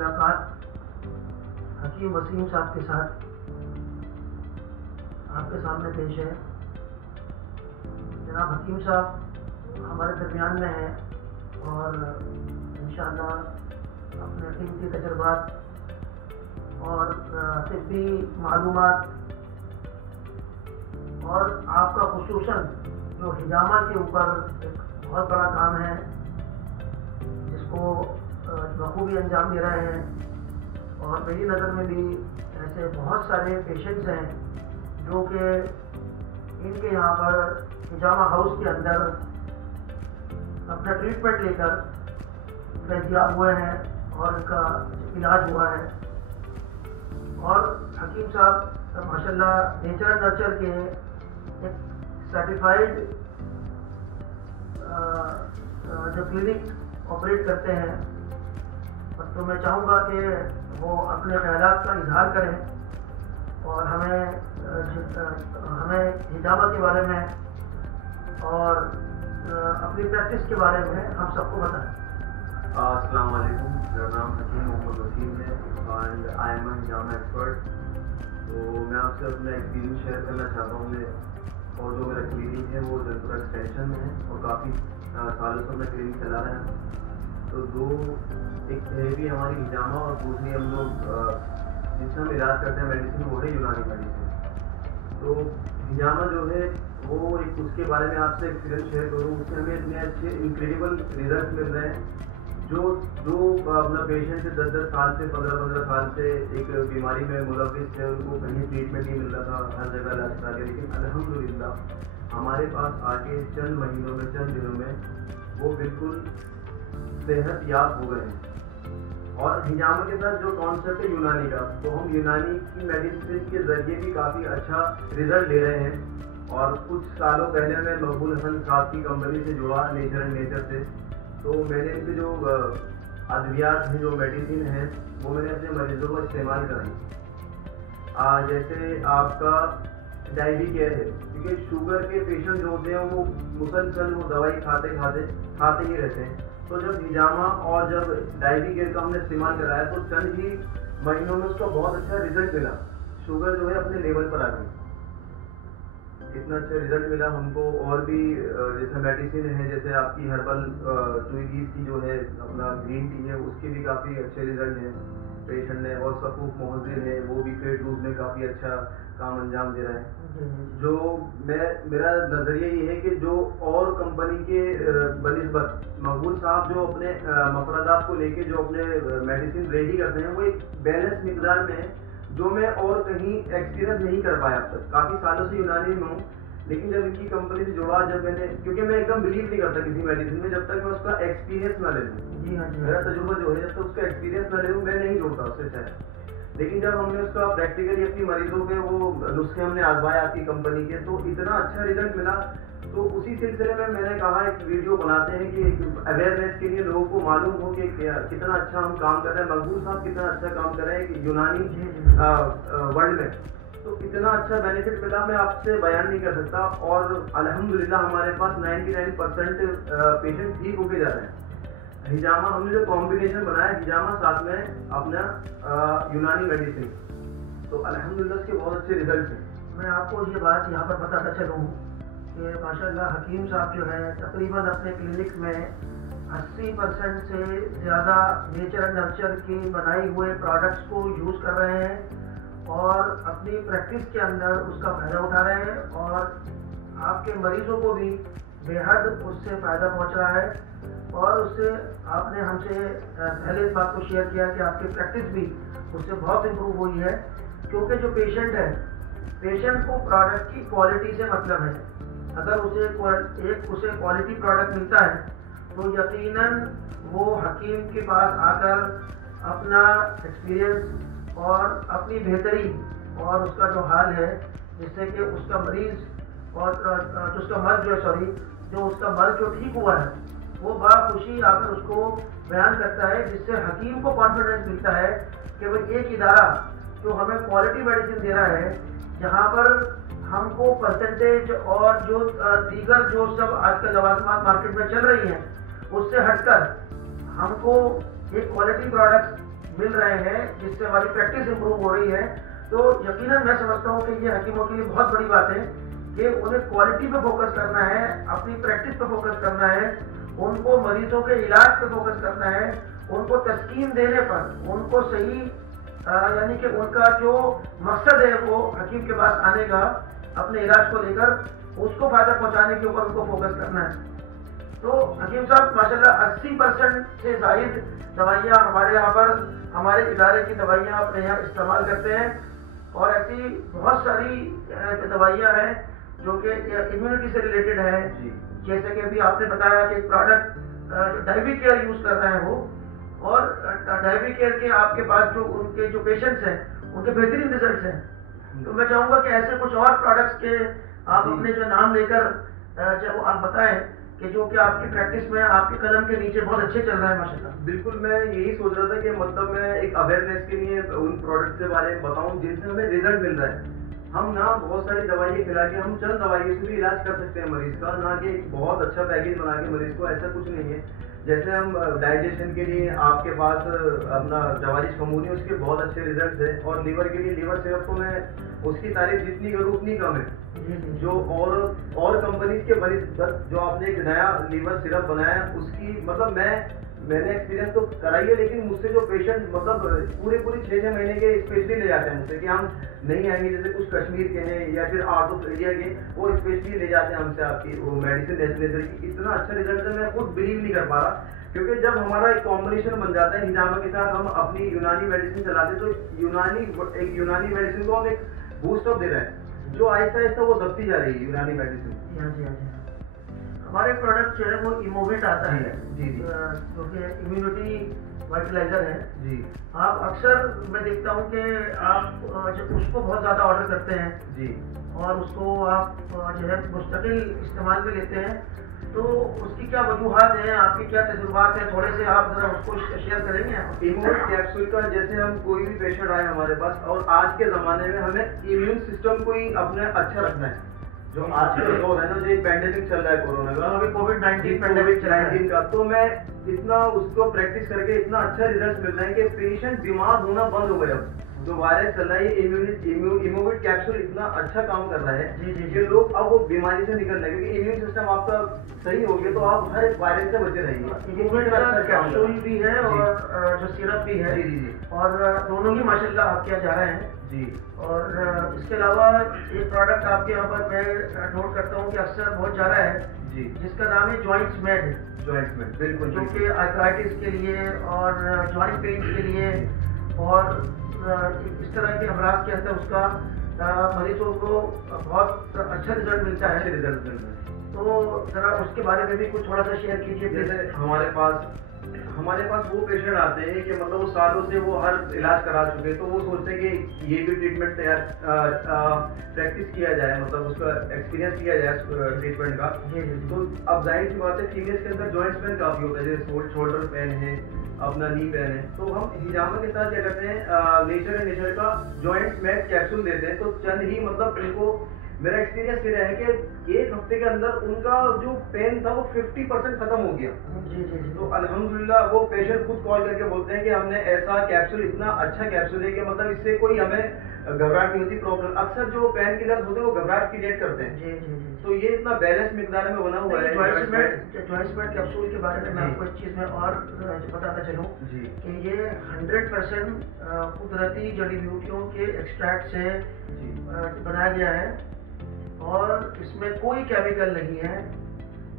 मुलाकात हकीम वसीम साहब के साथ आपके सामने पेश है। जनाब हकीम साहब हमारे दरमियान में हैं और इंशाअल्लाह अपने कीमती तजुर्बात और तिब्बी मालूमात और आपका खुसूसन जो हिजामा के ऊपर एक बहुत बड़ा काम है जिसको बखूबी अंजाम दे रहे हैं। और मेरी नज़र में भी ऐसे बहुत सारे पेशेंट्स हैं जो कि इनके यहाँ पर हिजामा हाउस के अंदर अपना ट्रीटमेंट लेकर फैजियाब हुए हैं और इनका इलाज हुआ है। और हकीम साहब माशाल्लाह नेचर एंड नर्चर के एक सर्टिफाइड जो क्लिनिक ऑपरेट करते हैं, तो मैं चाहूँगा कि वो अपने ख्यालात का इजहार करें और हमें हिजामा के बारे में और अपनी प्रैक्टिस के बारे में हम सबको बताएं। अस्सलाम वालेकुम, मेरा नाम हकीम मोहम्मद वसीम है and I am a hijama expert. तो मैं आपसे अपना एक्सपीरियंस शेयर करना चाहता हूँ। और जो मेरा क्लिनिक है वो जयपुर एक्सटेंशन में है और काफ़ी सालों से मैं क्लिनिक चला रहा हूँ। तो दो एक है भी हमारी हिजामा और दूसरी हम लोग जिससे हम इलाज करते हैं मेडिसिन वो है यूनानी मेडिसिन। तो हिजामा जो है वो एक उसके बारे में आपसे एक्सपीरियंस शेयर करूँ, उससे हमें इतने अच्छे इनक्रेडिबल रिजल्ट मिल रहे हैं। जो अपना पेशेंट से 10-10 साल से 15-15 साल से एक बीमारी में मुलविस थे, उनको कहीं ट्रीटमेंट नहीं मिल रहा था, हर जगह इलाज करा के, लेकिन अल्हम्दुलिल्लाह हमारे पास आके चंद महीनों में चंद दिनों में वो बिल्कुल सेहत याब हो गए हैं। और हिजामा के साथ जो कॉन्सेप्ट है यूनानी का, तो हम यूनानी की मेडिसिन के जरिए भी काफ़ी अच्छा रिजल्ट ले रहे हैं। और कुछ सालों पहले मैं मकबूल हसन साहब की कंपनी से जुड़ा नेचर एंड नेचर से, तो मैंने इनके जो अद्वियात हैं, जो मेडिसिन हैं, वो मैंने अपने मरीजों को इस्तेमाल कराई। जैसे आपका डायबी केयर है, क्योंकि शुगर के पेशेंट जो होते हैं वो मुसलसल वो दवाई खाते ही रहते हैं। तो जब हिजामा और जब डायबी केयर का हमने इस्तेमाल कराया तो चंद ही महीनों में उसका बहुत अच्छा रिजल्ट मिला। शुगर जो है अपने लेवल पर आ गई, इतना अच्छा रिजल्ट मिला हमको। और भी जैसे मेडिसिन है, जैसे आपकी हर्बल ट्विगीज की जो है अपना ग्रीन टी है, उसके भी काफ़ी अच्छे रिजल्ट हैं पेशेंट ने। और सफूफ मोहजिर है, वो भी पेट लूज में काफ़ी अच्छा काम अंजाम दे रहा है। जो मेरा नज़रिया ये है कि जो और कंपनी के बनिस्बत मकबूल साहब जो अपने मफरदात को लेके जो अपने मेडिसिन रेडी करते हैं, वो एक बैलेंस मिकदार में है, जो मैं और कहीं एक्सपीरियंस नहीं कर पाया अब तक। काफ़ी सालों से यूनानी में हूँ, लेकिन जब इनकी कंपनी से जुड़ा, जब मैंने, क्योंकि मैं एकदम बिलीव नहीं करता किसी मेडिसिन में जब तक मैं उसका एक्सपीरियंस ना ले लूँ। जी हाँ जी, मेरा तजुर्बा जो है, जब तक उसका एक्सपीरियंस ना ले लूँ मैं नहीं जुड़ता उससे चाहे। लेकिन जब हमने उसका प्रैक्टिकली अपनी मरीजों के वो नुस्खे हमने आजमाए आपकी कंपनी के, तो इतना अच्छा रिजल्ट मिला। तो उसी सिलसिले में मैंने कहा एक वीडियो बनाते हैं कि एक अवेयरनेस के लिए लोगों को मालूम हो कि कितना अच्छा हम काम कर रहे हैं, मकबूल साहब कितना अच्छा काम कर रहे हैं कि यूनानी वर्ल्ड में। तो इतना अच्छा बेनिफिट मिला, मैं आपसे बयान नहीं कर सकता। और अल्हम्दुलिल्लाह हमारे पास 99% पेशेंट ठीक होके जा रहे हैं। हिजामा हमने जो कॉम्बिनेशन बनाया, हिजामा साथ में अपना यूनानी मेडिसिन, तो अल्हम्दुलिल्लाह उसके बहुत अच्छे रिजल्ट हैं। मैं आपको ये बात यहाँ पर बताता चलूँ कि माशाल्लाह हकीम साहब जो है तकरीबन अपने क्लिनिक में 80% से ज़्यादा नेचर एंड नर्चर की बनाई हुए प्रोडक्ट्स को यूज़ कर रहे हैं और अपनी प्रैक्टिस के अंदर उसका फ़ायदा उठा रहे हैं और आपके मरीजों को भी बेहद उससे फ़ायदा पहुंच रहा है। और उससे आपने हमसे पहले इस बात को शेयर किया कि आपकी प्रैक्टिस भी उससे बहुत इम्प्रूव हुई है, क्योंकि जो पेशेंट है, पेशेंट को प्रोडक्ट की क्वालिटी से मतलब है। अगर उसे क्वालिटी प्रोडक्ट मिलता है तो यकीनन वो हकीम के पास आकर अपना एक्सपीरियंस और अपनी बेहतरी और उसका जो हाल है, जिससे कि उसका मरीज और जो उसका मर्ज जो ठीक हुआ है, वो बड़ा खुशी आकर उसको बयान करता है, जिससे हकीम को कॉन्फिडेंस मिलता है कि भाई एक इदारा जो हमें क्वालिटी मेडिसिन दे रहा है, जहाँ पर हमको परसेंटेज और जो दीगर जो सब आजकल लवाजमात मार्केट में चल रही हैं उससे हटकर हमको एक क्वालिटी प्रोडक्ट मिल रहे हैं, जिससे हमारी प्रैक्टिस इंप्रूव हो रही है, तो यकीनन मैं समझता हूँ कि ये हकीमों के लिए बहुत बड़ी बात है कि उन्हें क्वालिटी पे फोकस करना है, अपनी प्रैक्टिस पे फोकस करना है, उनको मरीजों के इलाज पे फोकस करना है, उनको तस्कीन देने पर, उनको सही यानी कि उनका जो मकसद है वो हकीम के पास आने का अपने इलाज को लेकर उसको फायदा पहुंचाने के ऊपर उनको फोकस करना है। तो हकीम साहब माशाल्लाह 80% से जायद दवाइयाँ हमारे यहाँ पर, हमारे इदारे की दवाइयाँ अपने यहाँ इस्तेमाल करते हैं, और ऐसी बहुत सारी दवाइयाँ हैं जो कि इम्यूनिटी से रिलेटेड है। जैसे कि अभी आपने बताया कि एक प्रोडक्ट डायबिकेयर यूज कर रहे हैं वो, और डायबिकेयर के आपके पास जो उनके जो पेशेंट्स हैं उनके बेहतरीन रिजल्ट्स हैं। तो मैं चाहूँगा कि ऐसे कुछ और प्रोडक्ट्स के आप अपने जो नाम लेकर जब आप बताएं कि जो कि आपकी प्रैक्टिस में आपके कलम के नीचे बहुत अच्छे चल रहा है माशाल्लाह। बिल्कुल, मैं यही सोच रहा था कि मतलब मैं एक अवेयरनेस के लिए उन प्रोडक्ट के बारे में बताऊं जिनसे हमें रिजल्ट मिल रहा है। हम ना बहुत सारी दवाइयाँ खिला के हम चंद दवाइयों से भी इलाज कर सकते हैं मरीज का, ना कि एक बहुत अच्छा पैकेज बना के मरीज को, ऐसा कुछ नहीं है। जैसे हम डाइजेशन के लिए आपके पास अपना जवारिश खमूनी, उसके बहुत अच्छे रिजल्ट है, और लीवर के लिए लीवर सिरप तो मैं उसकी तारीफ जितनी करूँ उतनी कम है। जो और कंपनीज के मरीज, जो आपने एक नया लीवर सिरप बनाया उसकी मतलब मैंने एक्सपीरियंस तो कराई है, लेकिन मुझसे जो पेशेंट मतलब पूरे 6-6 महीने के स्पेशली ले जाते हैं मुझसे कि हम नहीं आएंगे, जैसे कुछ कश्मीर के हैं या फिर आउट ऑफ इंडिया के, वो स्पेशली ले जाते हैं हमसे आपकी वो मेडिसिन नेचुरल की। इतना अच्छा रिजल्ट है, मैं खुद बिलीव नहीं कर पा रहा, क्योंकि जब हमारा एक कॉम्बिनेशन बन जाता है हिजामा के साथ, हम अपनी यूनानी मेडिसिन चलाते हैं, तो यूनानी मेडिसिन को हम एक बूस्ट अप दे रहे हैं, जो आहिस्ता आहिस्ता वो दबती जा रही है यूनानी मेडिसिन। हमारे प्रोडक्ट जो है वो इमोवेट आता है, जी जो कि इम्यूनिटी वाइटलाइजर है जी। आप अक्सर मैं देखता हूँ कि आप जब उसको बहुत ज़्यादा ऑर्डर करते हैं जी, और उसको आप जो है मुस्तकिल इस्तेमाल में लेते हैं, तो उसकी क्या वजूहात हैं, आपके क्या तजुर्बात हैं, थोड़े से आप जरा उसको शेयर करेंगे। इम्यून कैप्सूल का, जैसे हम कोई भी पेशेंट आए हमारे पास, और आज के ज़माने में हमें इम्यून सिस्टम को ही अपने अच्छा रखना है। जो आज का दौर है ना, जो एक पैंडेमिक चल रहा है कोरोना का, अभी कोविड-19 पैंडेमिक चल रहा है का, तो मैं इतना उसको प्रैक्टिस करके इतना अच्छा रिजल्ट मिल रहा है कि पेशेंट बीमार होना बंद हो गया। जो वायरस चल रहा है, इम्यूनिट कैप्सूल इतना अच्छा काम कर रहा है कि लोग अब वो बीमारी से निकल रहे हैं, क्योंकि इम्यून सिस्टम आपका सही हो गया तो आप हर वायरस से बचे रहेंगे। इम्यूनिट कैप्सूल भी है और जो सिरप भी है, और दोनों ही माशाल्लाह आपके यहाँ जा रहे हैं जी। और इसके अलावा एक प्रोडक्ट आपके यहाँ पर मैं नोट करता हूँ कि अक्सर बहुत जा रहा है जी, जिसका नाम है जॉइंट्स मेड। बिल्कुल, जो कि आर्थराइटिस के लिए और जॉइंट पेन के लिए और इस तरह के अमराज के अंदर उसका मरीजों को बहुत अच्छा रिजल्ट मिलता है। तो जरा उसके बारे में भी कुछ थोड़ा सा शेयर कीजिए। जैसे हमारे पास वो पेशेंट आते हैं कि मतलब वो सालों से वो हर इलाज करा चुके, तो वो सोचते हैं कि ये भी ट्रीटमेंट प्रैक्टिस किया जाए, मतलब उसका एक्सपीरियंस किया जाए ट्रीटमेंट का। तो अब जाहिर सी बात है फीमेल्स के अंदर जॉइंट्स पेन काफ़ी होता है, जैसे शोल्डर पेन है, अपना नी पेन है, तो हम हिजामा के साथ क्या करते हैं, नेचर का जॉइंट्स में कैप्सूल देते हैं। तो चंद ही मतलब इनको, मेरा एक्सपीरियंस ये रहा है कि 1 हफ्ते के अंदर उनका जो पेन था वो 50% खत्म हो गया। जी। तो अल्हम्दुलिल्लाह वो पेशेंट खुद कॉल करके बोलते हैं कि हमने ऐसा कैप्सूल, इतना अच्छा कैप्सूल है कि मतलब इससे कोई हमें घबराहट नहीं होती। प्रॉब्लम अक्सर जो पेन किलर्स होते हैं वो घबराहट क्रिएट करते हैं। जी। तो ये इतना बैलेंस मिकदार में बना हुआ है। जॉइंट्स मेड कैप्सूल के बारे में मैं आपको इस चीज़ में और बताता चलूँ कि ये 100% कुदरती जड़ी बूटियों के एक्सट्रैक्ट से बनाया गया है और इसमें कोई केमिकल नहीं है,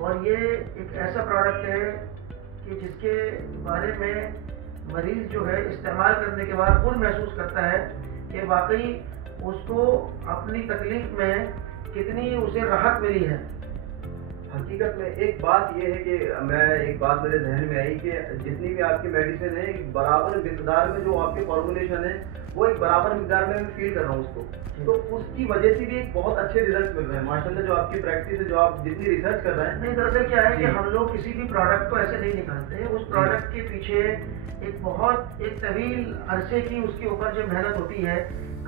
और ये एक ऐसा प्रोडक्ट है कि जिसके बारे में मरीज जो है इस्तेमाल करने के बाद खुद महसूस करता है कि वाकई उसको अपनी तकलीफ में कितनी उसे राहत मिली है। हकीकत में एक बात ये है कि एक बात मेरे जहन में आई कि जितनी भी आपकी मेडिसिन है, एक बराबर मिकदार में जो आपके फॉर्मुलेशन है वो एक बराबर मिकदार में मैं फील कर रहा हूँ उसको, तो उसकी वजह से भी एक बहुत अच्छे रिजल्ट मिल रहे हैं माशाल्लाह। जो आपकी प्रैक्टिस है, जो आप जितनी रिसर्च कर रहे हैं। नहीं, दरअसल क्या है कि हम लोग किसी भी प्रोडक्ट को ऐसे नहीं निकालते, उस प्रोडक्ट के पीछे एक तवील अरसे की उसके ऊपर जो मेहनत होती है,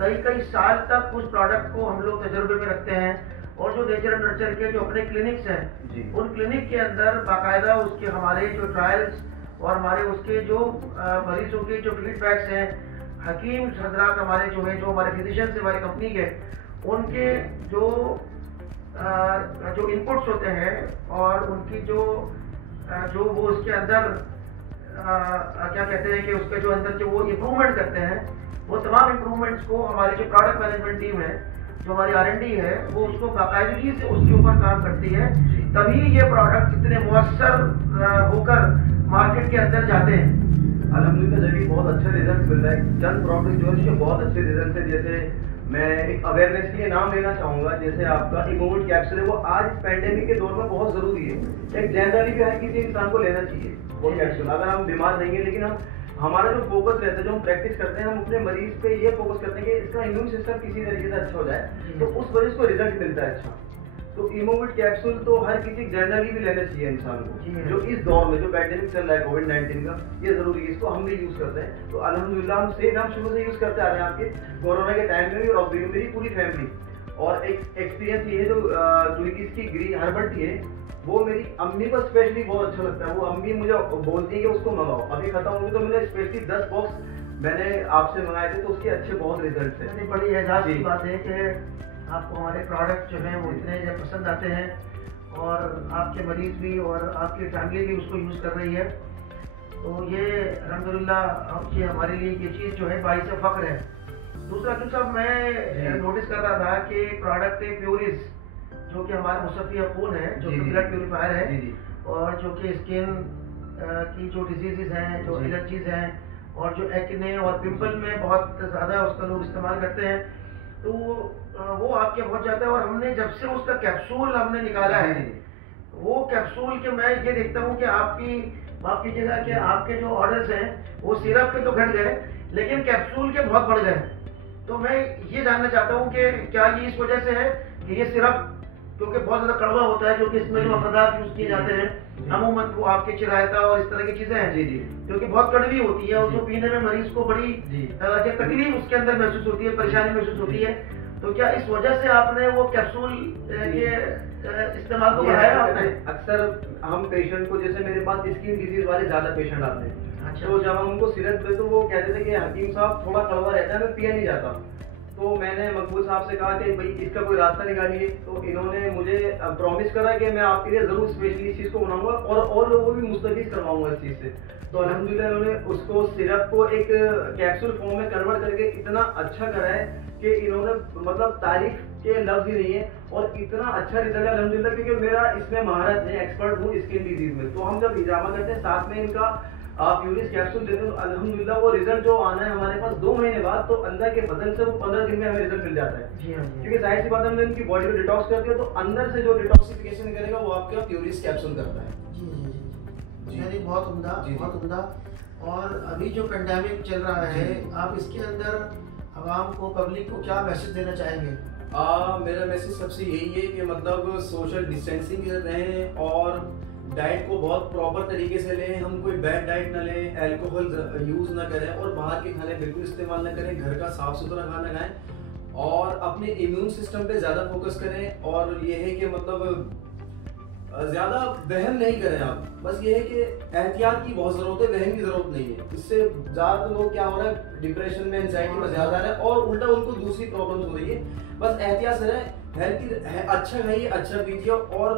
कई साल तक उस प्रोडक्ट को हम लोग तजुर्बे में रखते हैं, और जो नेचर एंड नर्चर के जो अपने क्लिनिक्स हैं उन क्लिनिक के अंदर बाकायदा उसके हमारे जो ट्रायल्स और हमारे उसके जो मरीजों के जो फीडबैक्स हैं, हकीम हजरात हमारे जो हैं, जो हमारे फिजिशियंस हमारी कंपनी के, उनके जो इनपुट्स होते हैं और उनकी जो वो उसके अंदर क्या कहते हैं कि उसके जो अंदर जो वो इम्प्रूवमेंट करते हैं, वो तमाम इम्प्रूवमेंट्स को हमारी जो प्रोडक्ट मैनेजमेंट टीम है, जो हमारी R&D है, वो उसको बाकायदगी से उसके ऊपर काम करती है, तभी ये प्रोडक्ट इतने मुअस्सर होकर मार्केट के अंदर जाते हैं। अल्हम्दुलिल्लाह जब भी बहुत अच्छा रिजल्ट मिल रहा है, चंद प्रोडक्ट जो है इसके बहुत अच्छे रिजल्ट है। जैसे मैं एक अवेयरनेस के लिए नाम लेना चाहूँगा, जैसे आपका इमोविट कैप्सूल है, वो आज पैंडेमिक के दौर में बहुत ज़रूरी है। एक जनरली भी हर किसी इंसान को लेना चाहिए वो कैप्सूल। अगर हम बीमार नहीं है, लेकिन हमारा जो फोकस रहता है, जो हम प्रैक्टिस करते हैं, हम अपने मरीज पे ये फोकस करते हैं कि इसका इम्यून सिस्टम किसी तरीके से अच्छा हो जाए, तो उस वजह से उसको रिजल्ट मिलता है अच्छा। तो इमोविट कैप्सूल तो हर किसी जनरली भी लेना चाहिए इंसान को, जो इस दौर में जो पैंडेमिक चल रहा है कोविड-19 का, ये जरूरी है। इसको हम भी यूज करते हैं। तो अल्हम्दुलिल्लाह हम शुरू से यूज करते आ रहे हैं, आपके कोरोना के टाइम में भी और अभी मेरी पूरी फैमिली। और एक एक्सपीरियंस ये है, जो तुर्कीज की ग्रीन हर्बल टी है, वो मेरी अम्मी को स्पेशली बहुत अच्छा लगता है। वो अम्मी मुझे बोलती है कि उसको मंगाओ, अभी खत्म होगी तो मैंने स्पेशली 10 बॉक्स मैंने आपसे मंगाए थे, तो उसके अच्छे बहुत रिजल्ट हैं। बड़ी एजाज की बात है कि आपको हमारे प्रोडक्ट जो हैं वो इतने पसंद आते हैं, और आपके मरीज भी और आपकी फैमिली भी उसको यूज़ कर रही है। तो ये अल्हम्दुलिल्लाह कि हमारे लिए ये चीज़ जो है बाइस फ़ख्र है। दूसरा क्यों साहब, मैं नोटिस कर रहा था कि प्रोडक्ट है प्योरिस, जो कि हमारा मुसफ़ी खून है, जो कि ब्लड प्योरीफायर है, और जो कि स्किन की जो डिजीज़ हैं, जो एलर्जीज हैं, और जो एक्ने और पिंपल में बहुत ज़्यादा उसका लोग इस्तेमाल करते हैं, तो वो आपके पहुंच जाता है। और हमने जब से उसका कैप्सूल हमने निकाला है, वो कैप्सूल के मैं ये देखता हूँ कि आपकी माफ कीजिएगा कि आपके जो ऑर्डर्स हैं वो सिरप पे तो घट गए, लेकिन कैप्सूल के बहुत बढ़ गए। तो मैं ये जानना चाहता हूँ कि क्या ये इस वजह से है कि ये सिरप, क्योंकि बहुत ज़्यादा कड़वा होता है, जो कि इसमें जो पदार्थ यूज किए जाते हैं अमूमन वो आपके चिरायता और इस तरह की चीजें हैं, जो कि बहुत कड़वी होती है, और जो पीने में मरीज को बड़ी तकलीफ उसके अंदर महसूस होती है, परेशानी महसूस होती है। तो क्या इस वजह से आपने वो कैप्सूल के इस्तेमाल को बढ़ाया आपने? अक्सर हम पेशेंट को, जैसे मेरे पास स्किन डिजीज वाले ज्यादा पेशेंट आते हैं, अच्छा। तो जब हम उनको सिरप देते तो वो कहते थे कि हकीम साहब थोड़ा कड़वा रहता है, मैं पिया नहीं जाता। तो मैंने मकबूल साहब से कहा कि भाई इसका कोई रास्ता निकालिए। तो इन्होंने मुझे प्रॉमिस करा कि मैं आपके लिए जरूर स्पेशली इस चीज़ को बनाऊंगा और लोगों को भी मुस्तफीज करवाऊंगा इस चीज़ से। तो अल्हम्दुलिल्लाह इन्होंने उसको सिरप को एक कैप्सूल फॉर्म में कन्वर्ट करके इतना अच्छा करा है कि इन्होंने मतलब तारीफ के लफ्ज ही नहीं है, और इतना अच्छा रिजल्ट है अल्हम्दुलिल्लाह, क्योंकि मेरा इसमें महारत है, एक्सपर्ट हूँ स्किन डिजीज में। तो हम जब इजामा करते हैं, साथ में इनका आप यूरिस कैप्सूल देते हो, अल्हम्दुलिल्लाह वो रिजल्ट जो आना है हमारे पास 2 महीने बाद, तो अंदर के बदन से वो 15 दिन में हमें रिजल्ट मिल जाता है। क्योंकि जाहिर सी बात है, हमने इनकी बॉडी को डिटॉक्स कर दिया, तो अंदर से जो डिटॉक्सिफिकेशन करेगा वो आपका यूरिस कैप्सूल करता है। जी, बहुत उम्दा, बहुत उम्दा। और अभी जो पेंडेमिक चल रहा है, आप इसके अंदर आवाम को, पब्लिक को क्या मैसेज देना चाहेंगे? मेरा मैसेज सबसे यही है कि मतलब सोशल डिस्टेंसिंग रहें और डाइट को बहुत प्रॉपर तरीके से लें। हम कोई बैड डाइट ना लें, अल्कोहल यूज़ ना करें, और बाहर के खाने बिल्कुल इस्तेमाल ना करें, घर का साफ सुथरा खाना खाएं, और अपने इम्यून सिस्टम पे ज़्यादा फोकस करें। और ये है कि मतलब ज़्यादा वहम नहीं करें आप, बस ये है कि एहतियात की बहुत ज़रूरत है, वहम की ज़रूरत नहीं है। इससे ज़्यादातर लोग क्या हो रहा है, डिप्रेशन में, एंजाइटी में ज़्यादा आ रहा है, और उल्टा उनको दूसरी प्रॉब्लम्स हो रही है। बस एहतियात से रहें, हेल्थी अच्छा खाइए, अच्छा पीजिए और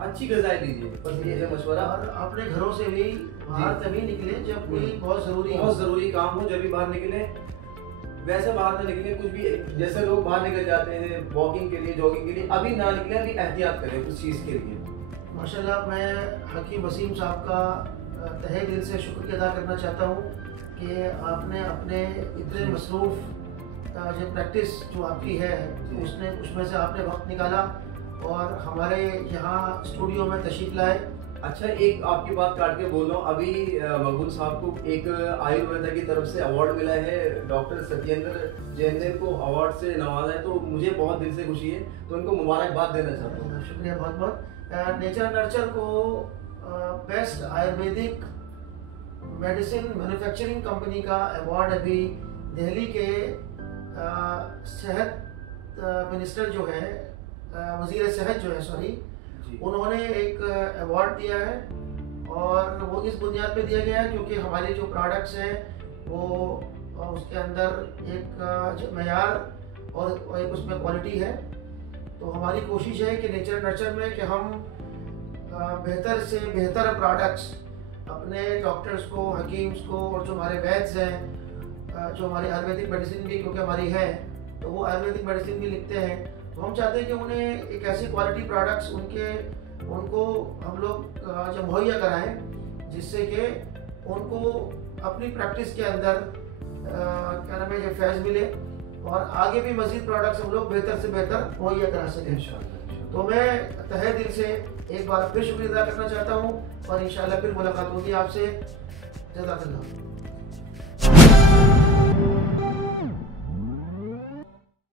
अच्छी ग़िज़ाएं लीजिए, बस ये है मशवरा। और अपने घरों से भी बाहर तभी निकले जब कोई बहुत ज़रूरी काम हो, जब भी बाहर निकले। वैसे बाहर ना निकले, कुछ भी जैसे लोग बाहर निकल जाते हैं वॉकिंग के लिए, जॉगिंग के लिए, अभी ना निकले, अभी एहतियात करें उस चीज़ के लिए। माशाल्लाह, मैं हकीम वसीम साहब का तहे दिल से शुक्रिया अदा करना चाहता हूँ कि आपने अपने इतने मसरूफ़ जो प्रैक्टिस जो आपकी है, उसमें से आपने वक्त निकाला और हमारे यहाँ स्टूडियो में तशरीफ़ लाए। अच्छा, एक आपकी बात काट के बोल रहा हूँ, अभी मकबूल साहब को एक आयुर्वेदा की तरफ से अवार्ड मिला है, डॉक्टर सत्येंद्र जैन को अवार्ड से नवाजा है, तो मुझे बहुत दिल से खुशी है, तो उनको मुबारकबाद देना चाहता हूँ। शुक्रिया बहुत बहुत। नेचर नर्चर को best Ayurvedic medicine manufacturing company का अवार्ड अभी दिल्ली के सेहत मिनिस्टर जो है, वज़ीर सेहत जो है, उन्होंने एक अवार्ड दिया है, और वो इस बुनियाद पे दिया गया है क्योंकि हमारे जो प्रोडक्ट्स हैं वो उसके अंदर एक मयार और एक उसमें क्वालिटी है। तो हमारी कोशिश है कि नेचर नर्चर में कि हम बेहतर से बेहतर प्रोडक्ट्स अपने डॉक्टर्स को, हकीम्स को और जो हमारे वैद्स हैं, जो हमारी आयुर्वेदिक मेडिसिन भी क्योंकि हमारी है तो वो आयुर्वेदिक मेडिसिन भी लिखते हैं, तो हम चाहते हैं कि उन्हें एक ऐसी क्वालिटी प्रोडक्ट्स उनको हम लोग जो मुहैया कराएं जिससे कि उनको अपनी प्रैक्टिस के अंदर क्या नाम है ये फैज़ मिले और आगे भी मज़ीद प्रोडक्ट्स हम लोग बेहतर से बेहतर मुहैया करा सकें। तो मैं तहे दिल से एक बार फिर शुक्रिया अदा करना चाहता हूँ और इंशाल्लाह फिर मुलाकात होगी आपसे। जज़ाकल्लाह।